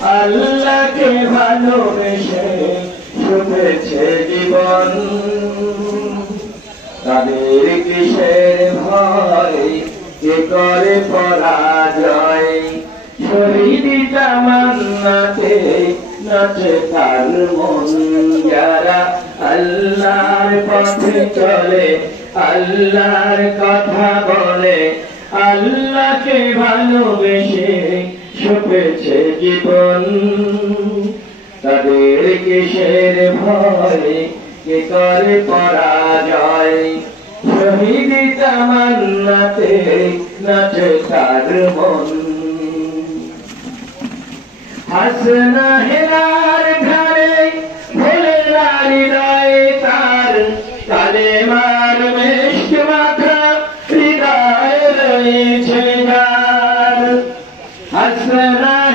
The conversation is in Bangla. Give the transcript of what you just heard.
আল্লাহকে ভালোবেসে শুধেছে জীবন, তাদের কিসের ভয়, কে করে পরাজয়। শহীদি তামান্নাতে নাচে তার মন, যারা আল্লাহর পথে চলে, আল্লাহর কথা বলে, আল্লাহকে ভালোবেসে শুভেছে জীবন, তাদের কিসের ভয়, কে করে পরাজয়। শহীদি তামান্নাতে নাচে তার মন। হাসনা হেরা